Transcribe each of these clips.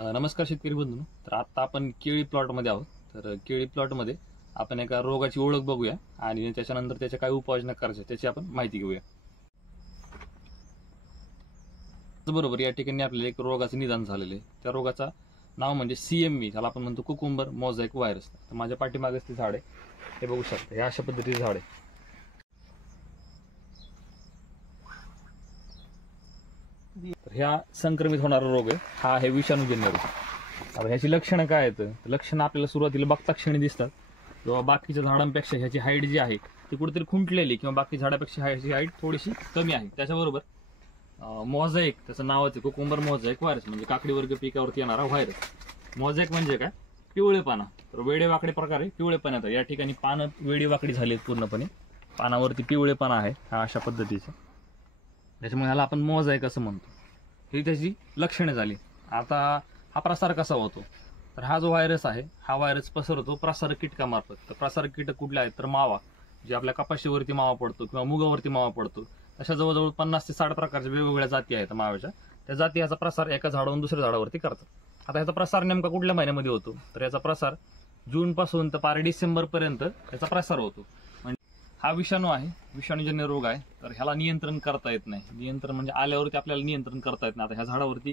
नमस्कार शेतकरी बंधूंनो. तर आता आपण केळी प्लॉटमध्ये आहोत. तर केळी प्लॉटमध्ये आपण एका रोगाची ओळख बघूया आणि त्याच्यानंतर त्याच्या काय उपाययोजना करायच्या त्याची आपण माहिती घेऊया. बरोबर, या ठिकाणी आपल्याला एक रोगाचं निदान झालेलं आहे. त्या रोगाचा नाव म्हणजे CMV, ज्याला आपण म्हणतो कुकुंबर मोझॅइक व्हायरस. तर माझ्या पाठीमागेच ते झाड आहे, हे बघू शकता. हे अशा पद्धतीचे झाड आहे. तर ह्या संक्रमित होणारा रोग आहे, हा आहे विषाणूजन्य रोग. आता ह्याची लक्षणं काय आहेत? लक्षणं आपल्याला सुरुवातीला बघता क्षणी दिसतात. किंवा बाकीच्या झाडांपेक्षा ह्याची हाईट जी आहे ती कुठेतरी खुंटलेली किंवा बाकी झाडापेक्षा ह्याची हाईट थोडीशी कमी आहे. त्याच्याबरोबर मोझॅइक, त्याचं नावच आहे कुकुंबर मोझॅइक व्हायरस, म्हणजे काकडीवर्ग पिकावरती येणारा व्हायरस. मोझॅइक म्हणजे काय? पिवळेपणा. तर वेडेवाकडे प्रकारे पिवळेपणा येतात. या ठिकाणी पानं वेडेवाकडी झाली आहेत पूर्णपणे, पानावरती पिवळेपणा आहे हा अशा पद्धतीचा. त्याच्यामुळे ह्याला आपण मोझॅइक असं म्हणतो. ही त्याची लक्षणे झाली. आता हा प्रसार कसा होतो? तर हा जो व्हायरस आहे, हा व्हायरस पसरतो प्रसारक कीटकामार्फत. तर प्रसारक कीटक कुठले आहेत? तर मावा, जे आपल्या कपाशीवरती मावा पडतो किंवा मुगावरती मावा पडतो, अशा जवळजवळ 50 ते 60 प्रकारच्या वेगवेगळ्या जाती आहेत माव्याच्या. त्या जाती ह्याचा प्रसार एका झाडावरून दुसऱ्या झाडावरती करतात. आता ह्याचा प्रसार नेमका कुठल्या महिन्यामध्ये होतो? तर याचा प्रसार जून पासून तर पार डिसेंबर पर्यंत याचा प्रसार होतो. हा विषाणू आहे, विषाणूजन्य रोग आहे. तर ह्याला नियंत्रण करता येत नाही. नियंत्रण म्हणजे आल्यावरती आपल्याला नियंत्रण करता येत नाही. आता ह्या झाडावरती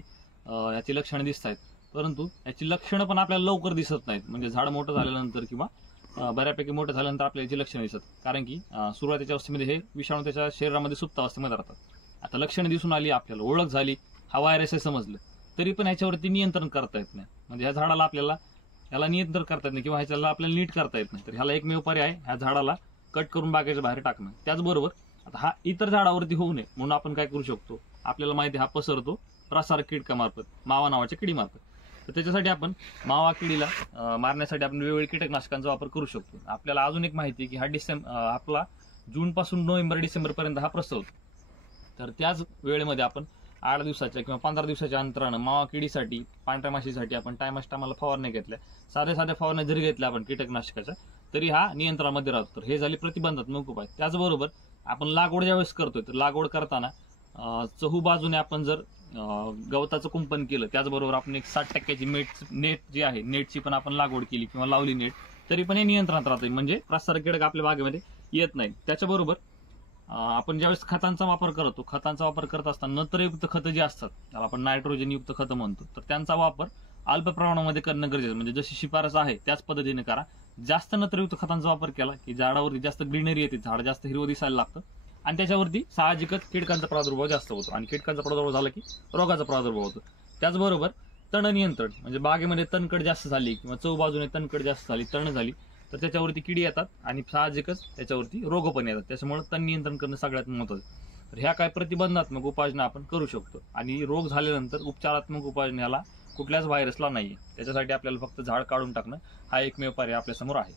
याची लक्षणं दिसत आहेत, परंतु याची लक्षणं पण आपल्याला लवकर दिसत नाहीत. म्हणजे झाड मोठं झाल्यानंतर किंवा बऱ्यापैकी मोठं झाल्यानंतर आपल्याला याची लक्षणं दिसत, कारण की सुरुवातीच्या अवस्थेमध्ये हे विषाणू त्याच्या शरीरामध्ये सुप्त अवस्थेमध्ये राहतात. आता लक्षणं दिसून आली, आपल्याला ओळख झाली, हा व्हायरस आहे समजलं, तरी पण ह्याच्यावरती नियंत्रण करता येत नाही. म्हणजे ह्या झाडाला आपल्याला ह्याला नियंत्रण करता येत नाही किंवा ह्याच्याला आपल्याला नीट करता येत नाही. तर ह्याला एकमेव पर्याय ह्या झाडाला कट करून बागेच्या बाहेर टाकणं. त्याचबरोबर आता हा इतर झाडावरती होऊ नये म्हणून आपण काय करू शकतो? आपल्याला माहिती आहे हा पसरतो प्रसारक कीटकामार्फत, मावा नावाच्या किडीमार्फत. तर त्याच्यासाठी आपण मावा किडीला मारण्यासाठी आपण वेगवेगळ्या कीटकनाशकांचा वापर करू शकतो. आपल्याला अजून एक माहिती आहे की हा आपला जून पासून नोव्हेंबर डिसेंबर पर्यंत हा प्रसरतो. तर त्याच वेळेमध्ये आपण 8 दिवसाच्या किंवा 15 दिवसाच्या अंतरानं मावा किडीसाठी, पांढऱ्या माशीसाठी आपण टायमाला फवारण्या घेतल्या. साध्या फवारण्या जरी घेतल्या आपण कीटकनाशकाच्या, तरी हा नियंत्रणामध्ये राहतो. तर हे झाले प्रतिबंधात्मक उपाय. त्याचबरोबर आपण लागवड ज्यावेळेस करतोय, तर लागवड करताना चहू बाजूने आपण जर गवताचं कुंपण केलं, त्याचबरोबर आपण एक 60% नेट जी आहे, नेटची पण आपण लागवड केली किंवा लावली नेट, तरी पण हे नियंत्रणात राहते. म्हणजे प्रसारक कीटक आपल्या बागेमध्ये येत नाही. त्याच्याबरोबर आपण ज्यावेळेस खतांचा वापर करतो, खतांचा वापर करत असताना नत्रयुक्त खतं जी असतात, त्याला आपण नायट्रोजन युक्त खतं म्हणतो, तर त्यांचा वापर अल्प प्रमाणामध्ये करणं गरजेचं. म्हणजे जशी शिफारस आहे त्याच पद्धतीने करा. जास्त नत्रयुक्त खतांचा वापर केला की झाडावरती जास्त ग्रीनरी येते, झाड जास्त हिरवं दिसायला लागतं आणि त्याच्यावरती साहजिकच कीटकांचा प्रादुर्भाव जास्त होतो आणि कीटकांचा प्रादुर्भाव झाला की रोगाचा प्रादुर्भाव होतो. त्याचबरोबर तण नियंत्रण, म्हणजे बागेमध्ये तणकड जास्त झाली किंवा चौबाजूने तणकड जास्त झाली, तण झाली, तर त्याच्यावरती किडी येतात आणि साहजिकच त्याच्यावरती रोग पण येतात. त्याच्यामुळे तण नियंत्रण करणं सगळ्यात महत्त्वाचं. तर ह्या काय प्रतिबंधात्मक उपाययोजना आपण करू शकतो. आणि रोग झाल्यानंतर उपचारात्मक उपाययोजनेला कुठल्याच व्हायरसला नाहीये. त्याच्यासाठी आपल्याला फक्त झाड काढून टाकणं हा एकमेव पर्याय आपल्यासमोर आहे.